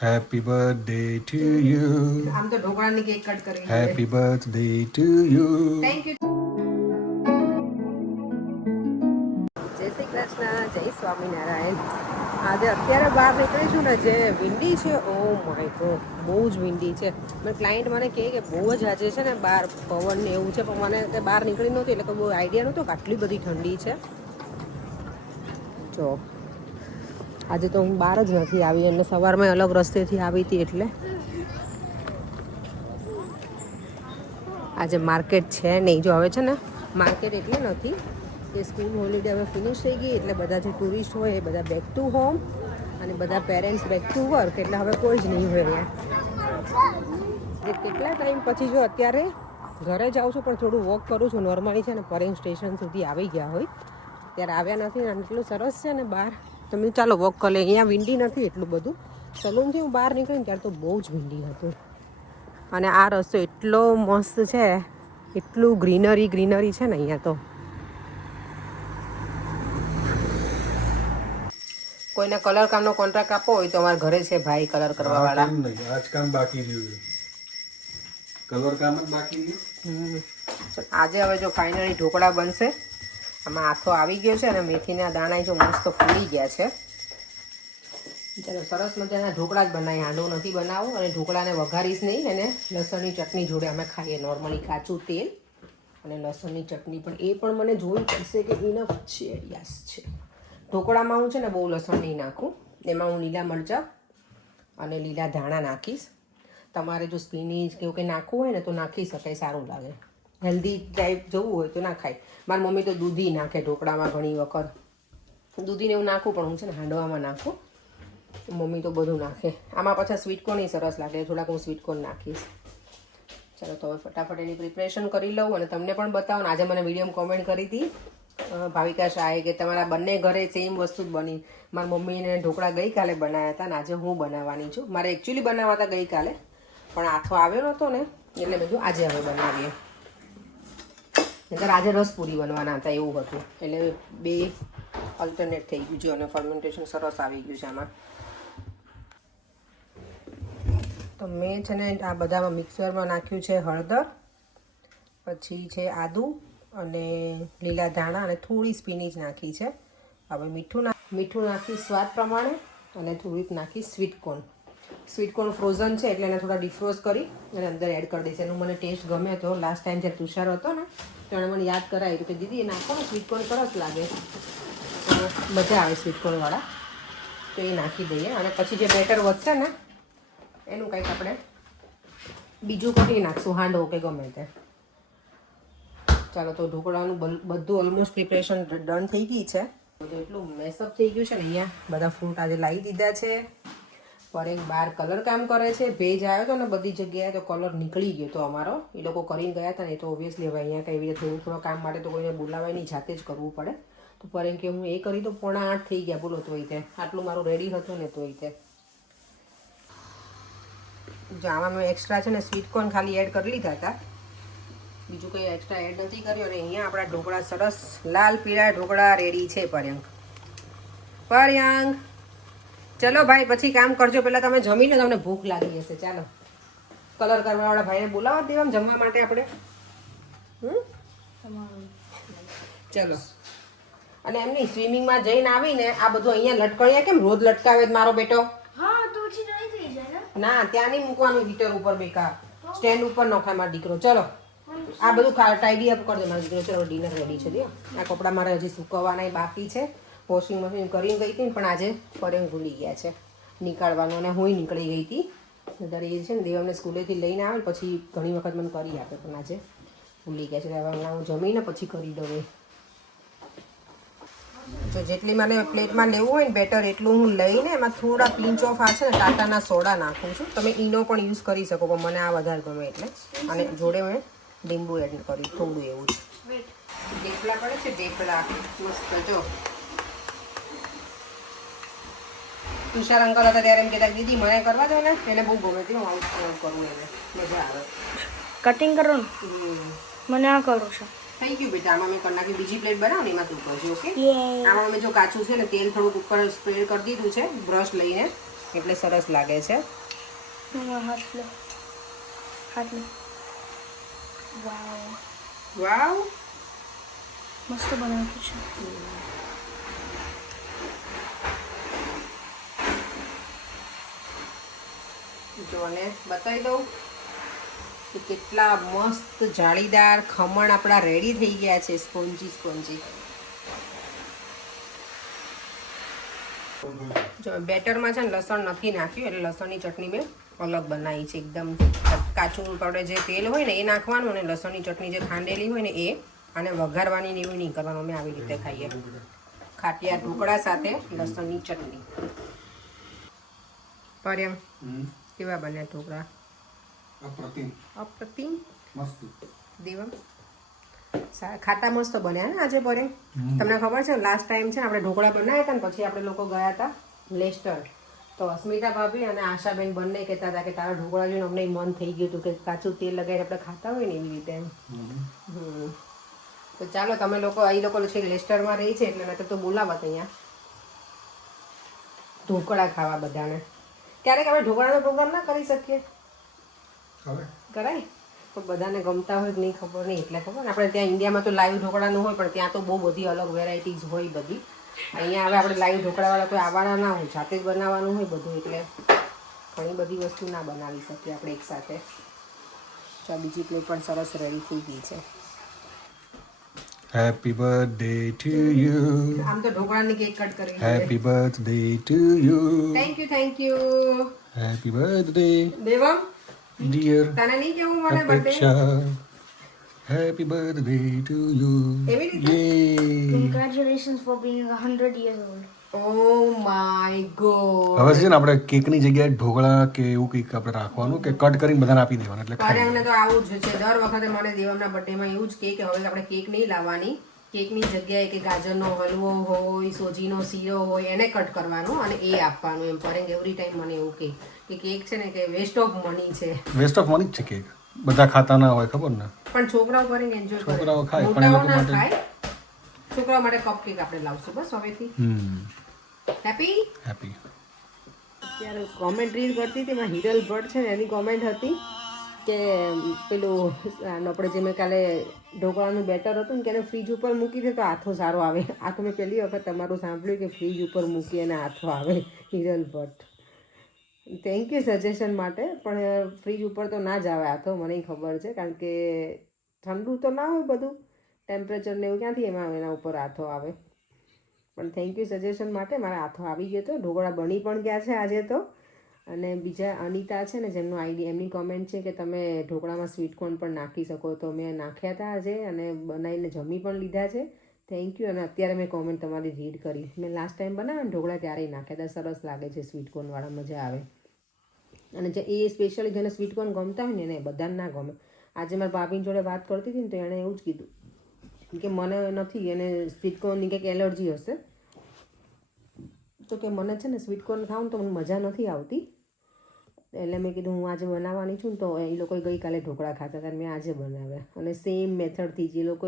Happy birthday to you. આમ તો ઢોકળાની કેક કટ કરી Happy birthday to you. Thank you. જય શ્રી કૃષ્ણ, જય સ્વામિનારાયણ. આજે અત્યારે બહાર નીકળીશું ને, જે વિંડી છે, ઓ માય ગોડ, બહુ જ વિંડી છે. મેં ક્લાયન્ટ મને કહે કે બહુ જ આજે છે ને બહાર પવન ને એવું છે, પણ મને કે બહાર નીકળી નહોતી એટલે કોઈ બહુ આઈડિયા નહોતો કે આટલી બધી ઠંડી છે. જો આજે તો હું બહાર જ નથી આવી, અને સવારમાં અલગ રસ્તેથી આવી હતી એટલે આજે માર્કેટ છે નહીં. જો હવે છે ને માર્કેટ એટલે નથી કે સ્કૂલ હોલિડે હવે ફિનિશ થઈ ગઈ એટલે બધા જે ટુરિસ્ટ હોય એ બધા બેક ટુ હોમ અને બધા પેરેન્ટ્સ બેક ટુ વર્ક, એટલે હવે કોઈ જ નહીં હોય અહીંયા. કેટલા ટાઈમ પછી જો અત્યારે ઘરે જાઉં છું, પણ થોડું વોક કરું છું. નોર્મલી છે ને પરેંગ સ્ટેશન સુધી આવી ગયા હોય ત્યારે આવ્યા નથી. અને એટલું સરસ છે ને બહાર, તમે ચાલો વોક કરી લે. અહીંયા વિંડી નથી એટલું બધું. સલૂનથી હું બહાર નીકળીને ત્યારે તો બહુ જ વિંડી હતું. અને આ રસ્તો એટલો મસ્ત છે, એટલું ગ્રીનરી છે ને અહીંયા તો. કોઈને કલર કામનો કોન્ટ્રાક્ટ આપવો હોય તો અમારા ઘરે છે ભાઈ કલર કરવા વાળા. આજ કામ બાકી રહ્યું, કલર કામ જ બાકી રહ્યું. આજે હવે જો ફાઇનલી ઢોકળા બનશે. આમાં આથો આવી ગયો છે અને મેથીના દાણા જો મસ્ત ફૂલી ગયા છે. ચાલો સરસ મજાના ઢોકળા જ બનાવી, હાંડવો નથી બનાવો. અને ઢોકળાને વઘારીશ નહીં, અને લસણની ચટણી જોડે અમે ખાઈએ નોર્મલી, કાચું તેલ અને લસણની ચટણી. પણ એ પણ મને જોવું પડશે કે ઇનફ છે. યસ છે. ઢોકળામાં હું છે ને બહુ લસણ નહીં નાખું, એમાં હું લીલા મરચાં અને લીલા ધાણા નાખીશ. તમારે જો સ્પિનિચ કે એવું કંઈ નાખવું હોય ને તો નાખી શકાય, સારું લાગે. હેલ્ધી ટાઈપ જવું હોય તો નાખાય. મારી મમ્મી તો દૂધી નાખે ઢોકળામાં ઘણી વખત. દૂધીને એવું નાખું, પણ હું છે ને હાંડવામાં નાખું. મમ્મી તો બધું નાખે. આમાં પાછા સ્વીટકોર્ન સરસ લાગે, થોડાક હું સ્વીટકોર્ન નાખીશ. ચાલો તો હવે ફટાફટ એની પ્રિપરેશન કરી લઉં અને તમને પણ બતાવો. આજે મને વિડીયોમાં કોમેન્ટ કરી હતી ભાવિકા શાહે કે તમારા બંને ઘરે સેમ વસ્તુ જ બની. મારી મમ્મીને ઢોકળા ગઈકાલે બનાવ્યા હતા અને આજે હું બનાવવાની છું. મારે એકચ્યુઅલી બનાવવા હતા ગઈકાલે, પણ આથો આવ્યો નહોતો ને એટલે મેં કીધું આજે હવે બનાવીએ. નહીંતર આજે રસપુરી બનવાના હતા એવું હતું, એટલે બે અલ્ટરનેટ થઈ ગયું છે. અને ફર્મેન્ટેશન સરસ આવી ગયું છે આમાં. તો મેં છે ને આ બધામાં મિક્સરમાં નાખ્યું છે હળદર, પછી છે આદુ અને લીલા ધાણા અને થોડી સ્પિનિચ નાખી છે. હવે મીઠું નાખી સ્વાદ પ્રમાણે, અને થોડીક નાખી સ્વીટકોર્ન. સ્વીટકોર્ન ફ્રોઝન છે એટલે એને થોડા ડિફ્રોઝ કરી અને અંદર એડ કરી દઈશ. એનું મને ટેસ્ટ ગમે તો લાસ્ટ ટાઈમ જ્યારે તુષાર હતો ને તો એણે મને યાદ કરાવ્યું કે દીદી એ નાખો ને સ્વીટકોર્ન સરસ લાગે, તો મજા આવે સ્વીટકોર્નવાળા, તો એ નાખી દઈએ. અને પછી જે બેટર વધશે ને એનું કંઈક આપણે બીજું કરી નાખશું, હાંડવો કે ગમે તે. ચાલો તો ઢોકળાનું બધું ઓલમોસ્ટ પ્રિપરેશન ડન થઈ ગઈ છે. બધું એટલું મેસઅપ થઈ ગયું છે ને. અહીંયા બધા ફ્રૂટ આજે લાવી દીધા છે. પર એક બાર કલર કામ કરે છે. ભેજ આવ્યો હતો ને બધી જગ્યાએ, તો કલર નીકળી ગયો હતો અમારો. એ લોકો કરીને ગયા હતા ને, એ તો ઓબ્વિયસલી હવે અહીંયા કંઈ રીતે થોડું કામ માટે તો કોઈને બોલાવાય નહીં, જાતે જ કરવું પડે. તો પર એમ કે હું એ કરી તો 7:45 થઈ ગયા, બોલો. તો રીતે આટલું મારું રેડી હતું ને તો રીતે. જો આમાં મેં એક્સ્ટ્રા છે ને સ્વીટકોર્ન ખાલી એડ કરી લીધા હતા, બીજું કંઈ એક્સ્ટ્રા એડ નથી કર્યું. અને અહીંયા આપણા ઢોકળા સરસ લાલ પીળા ઢોકળા રેડી છે. પર્યંક ચલો ભાઈ, પછી કામ કરજો. પહેલાં તમે જમી લો, તમને ભૂખ લાગી હશે. ચાલો કલર કરવાવાળા ભાઈને બોલાવવા દેવા જમવા માટે આપણે. ચલો. અને એમની સ્વિમિંગમાં જઈને આવીને આ બધું અહીંયા લટકણ્યા કેમ રોજ લટકાવે મારો બેટો? ના, ત્યાં નહીં મૂકવાનું, હીટર ઉપર બેકાર, સ્ટેન્ડ ઉપર નખાય મારો દીકરો. ચલો આ બધું ટાઈડી અપ કરી દે મારો દીકરો. ચલો ડિનર રેડી છે. આ કપડાં મારે હજી સૂકવવાના બાકી છે. વોશિંગ મશીન કરીને ગઈ હતી, પણ આજે પરેંગ ભૂલી ગયા છે નીકાળવાનું, અને હું નીકળી ગઈ હતી. ત્યારે એ છે ને દેવમને સ્કૂલેથી લઈને આવે પછી ઘણી વખત મને કરી આપે, પણ આજે ભૂલી ગયા છે. હવે હું જમીને પછી કરી દઉં. તો જેટલી મને પ્લેટમાં લેવું હોય ને બેટર, એટલું હું લઈને એમાં થોડા પિંચ ઓફ આ છે ને ટાટાના સોડા નાખું છું. તમે ઈનો પણ યુઝ કરી શકો, પણ મને આ વધારે ગમે એટલે. અને જોડે મેં લીંબુ એડ કરી થોડું એવું જ. ઢેપલા પડે છે, ઢેપલા મસ્ત. જો તુષાર અંકલ હતા ત્યારે એમ કહેતા દીદી મને કરવા દો ને, એને બહુ ગમે છે હું આવું કરું, એને મજા આવે. કટિંગ કરો ને, મને આ કરું છું. થઈ ગયું બેટા. આમાં મેં કરી નાખ્યું. બીજી પ્લેટ બનાવો ને એમાં તું કરજો. ઓકે. આમાં મેં જો કાચું છે ને તેલ થોડુંક ઉપર સ્પ્રેડ કરી દીધું છે બ્રશ લઈને, એટલે સરસ લાગે છે. હાથ લે વાવ વાવ મસ્ત બનાવ્યું છે. જો અને બતાવી દઉં કે કેટલા મસ્ત જાળીદાર ખમણ આપણા રેડી થઈ ગયા છે. સ્પોન્જી જો બેટરમાં છે ને લસણ નથી નાખ્યું એટલે લસણની ચટણી મેં અલગ બનાવી છે. એકદમ કાચું આપણે જે તેલ હોય ને એ નાખવાનું અને લસણની ચટણી જે ખાંડેલી હોય ને એ અને વઘારવાની ને એવું નહીં કરવાનું. અમે આવી રીતે ખાઈએ ખાટિયા ઢોકળા સાથે લસણની ચટણી. પર્યમ કેવા બન્યા ઢોકળા? અપ્રતિમ મસ્ત દેવમ ખાટા મસ્ત બન્યા ને આજે પર્યમ. તમને ખબર છે લાસ્ટ ટાઈમ છે આપણે ઢોકળા બનાવ્યા હતા ને પછી આપણે લોકો ગયા હતા લેસ્ટર, તો અસ્મિતા ભાભી અને આશાબેન બંને કહેતા હતા કે તારા ઢોકળા જોઈને અમને મન થઈ ગયું હતું કે કાચું તેલ લગાવીને આપણે ખાતા હોય ને એવી રીતે એમ. તો ચાલો તમે લોકો અહીં લોકો છે લેસ્ટરમાં રહી છે એટલે નહીતર તો બોલાવત અહીંયા ઢોકળા ખાવા બધાને. ક્યારેક આપણે ઢોકળાનો પ્રોગ્રામ ના કરી શકીએ? કરાય પણ બધાને ગમતા હોય કે નહીં ખબર નહીં એટલે ખબર ને. આપણે ત્યાં ઇન્ડિયામાં તો લાઈવ ઢોકળાનું હોય પણ ત્યાં તો બહુ બધી અલગ વેરાયટીઝ હોય બધી. અહીંયા હવે આપણે લાઈવ ઢોકળાવાળા કોઈ આવવાના ના હોય, જાતે જ બનાવવાનું હોય બધું એટલે ઘણી બધી વસ્તુ ના બનાવી શકીએ આપણે એકસાથે. તો બીજી પ્લેટ પણ સરસ રેડી થઈ ગઈ છે. Happy birthday to you. આમ તો ઢોકળાની કેક કટ કરી happy birthday to you. Thank you happy birthday Devam. Dear તને નહીં કેવું મને birthday? Apeksha. Happy birthday to you. એવી રીતે? Yay. Congratulations for being 100 years old. Oh my God. હવે છે ને આપણે કેકની જગ્યાએ ઢોકળા કે એવું કંઈક આપણે રાખવાનું કે કટ કરીને બધાને આપી દેવાનું એટલે ખાઈ અમને તો આવું જ છે દર વખતે. મને દેવમના બર્થડેમાં એવું જ કે હવે આપણે કેક નહીં લાવવાની, કેકની જગ્યાએ કે ગાજરનો હલવો હોય, સોજીનો શીરો હોય એને કટ કરવાનું અને એ આપવાનું એમ. પર એવરી ટાઈમ મને એવું કે કેક છે ને કે વેસ્ટ ઓફ મની છે. વેસ્ટ ઓફ મની જ છે કેક. બધા ખાતા ના હોય ખબર ને. પણ છોકરાઓ પર એન્જોય કરે. છોકરાઓ ખાય પણ એ લોકો મોટાઓ ના માટે ખાય. છોકરાઓ માટે કપ કેક આપણે લાવશું બસ હવેથી. Happy happy. ત્યારે કોમેન્ટ રીડ કરતી હતી એમાં હિરલ ભટ્ટ છે ને એની કોમેન્ટ હતી કે પેલું આપણે જે મેં કાલે ઢોકળાનું બેટર હતું ને કે એને ફ્રીજ ઉપર મૂકી દે તો આથો સારો આવે. આ તો મેં પહેલી વખત તમારું સાંભળ્યું કે ફ્રીજ ઉપર મૂકી અને આથો આવે. Hiral Bhatt thank you suggestion માટે. પણ ફ્રીજ ઉપર તો ના જ આવે આથો, મને ખબર છે કારણ કે ઠંડુ તો ના હોય બધું ટેમ્પરેચર ને એવું ક્યાંથી એના ઉપર આથો આવે. પણ થેન્ક યુ સજેશન માટે. મારા હાથો આવી ગયો હતો. ઢોકળા બની પણ ગયા છે આજે તો. અને બીજા અનિતા છે ને જેમનો આઈડી એમની કોમેન્ટ છે કે તમે ઢોકળામાં સ્વીટકોર્ન પણ નાખી શકો, તો મેં નાખ્યા હતા આજે અને બનાવીને જમી પણ લીધા છે. Thank you. અને અત્યારે મેં કોમેન્ટ તમારી રીડ કરી. મેં લાસ્ટ ટાઈમ બનાવ્યા ને ઢોકળા ત્યારે નાખ્યા હતા. સરસ લાગે છે સ્વીટકોર્નવાળા, મજા આવે. અને જે એ સ્પેશિયલી જેને સ્વીટકોર્ન ગમતા હોય ને એને બધાને ના ગમે. આજે મારા ભાભીની જોડે વાત કરતી હતી ને તો એણે એવું જ કીધું કે મને નથી, એને સ્વીટકોર્નની કંઈક એલર્જી હશે તો કે મને છે ને સ્વીટકોર્ન ખાઉં તો મને મજા નથી આવતી. એટલે મેં કીધું હું આજે બનાવવાની છું ને તો એ લોકોએ ગઈકાલે ઢોકળા ખાતા હતા મેં આજે બનાવ્યા. અને સેમ મેથડથી જે લોકો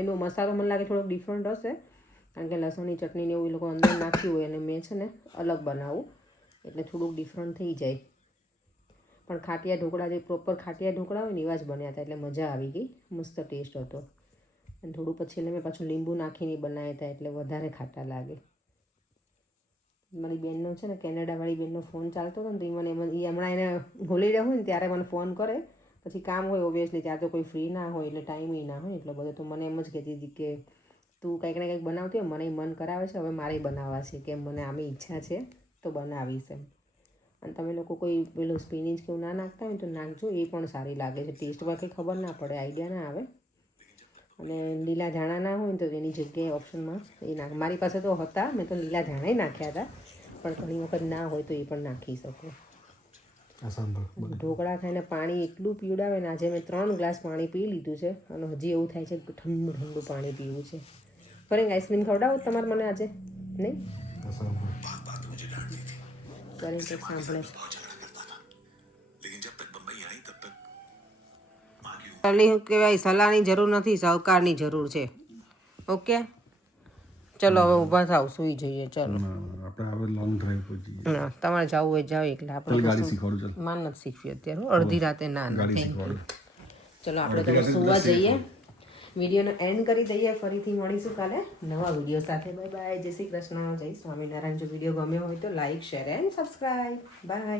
એનો મસાલો મને લાગે થોડોક ડિફરન્ટ હશે કારણ કે લસણની ચટણીને એવું એ લોકો અંદર નાખ્યું હોય અને મેં છે ને અલગ બનાવું એટલે થોડુંક ડિફરન્ટ થઈ જાય. પણ ખાટિયા ઢોકળા જે પ્રોપર ખાટિયા ઢોકળા હોય ને એવા જ બન્યા હતા એટલે મજા આવી ગઈ. મસ્ત ટેસ્ટ હતો. અને થોડું પછી એટલે મેં પાછું લીંબુ નાખીને બનાવ્યા હતા એટલે વધારે ખાટા લાગે. મારી બેનનો છે ને કેનેડાવાળી બેનનો ફોન ચાલતો હતો ને તો એ હમણાં એને હોલિડે હોય ને ત્યારે મને ફોન કરે. પછી કામ હોય ઓબ્વિયસલી ત્યાં તો કોઈ ફ્રી ના હોય એટલે ટાઈમ ના હોય એટલો બધો. તો મને એમ જ કહેતી હતી કે તું કંઈક ને કંઈક બનાવતી હોય મને મન કરાવે છે હવે મારે બનાવવા છે કે મને આમી ઈચ્છા છે તો બનાવીશ એમ. અને તમે લોકો કોઈ પેલું સ્પિનિચ કે એવું ના નાખતા હોય તો નાખજો, એ પણ સારી લાગે છે. ટેસ્ટમાં કંઈ ખબર ના પડે, આઈડિયા ના આવે. અને લીલા ધાણા ના હોય ને તો એની જગ્યાએ ઓપ્શનમાં એ નાખ. મારી પાસે તો હતા, મેં તો લીલા ધાણા નાખ્યા હતા પણ ઘણી વખત ના હોય તો એ પણ નાખી શકો. ઢોકળા ખાઈને પાણી એટલું પીવડાવે ને આજે મેં 3 ગ્લાસ પાણી પી લીધું છે અને હજી એવું થાય છે કે ઠંડુ ઠંડુ પાણી પીવું છે. ફરી આઈસ્ક્રીમ ખવડાવો તમારે મને આજે? નહીં ફરી સાંભળે શું કહેવાય, સલાહની જરૂર નથી, સહકારની જરૂર છે. ઓકે ચલો હવે ઊભા થાવ સુઈ જઈએ ચલો આપણે હવે લોંગ ડ્રાઈવ પર જઈએ ના તમારે જવું હોય જાવ એકલા ચાલ આપણે ગાડી શીખવાડું ચાલ માન નથી શીખવી અત્યારે અડધી રાતે ના ગાડી નથી શીખવાડું ચલો આપણે તો સુવા જઈએ વિડીયોનો એન્ડ કરી દઈએ ફરીથી મળીશું કાલે નવા વિડીયો સાથે બાય બાય જય શ્રી કૃષ્ણ જય સ્વામિનારાયણ જો વિડીયો ગમ્યો હોય તો like share and subscribe by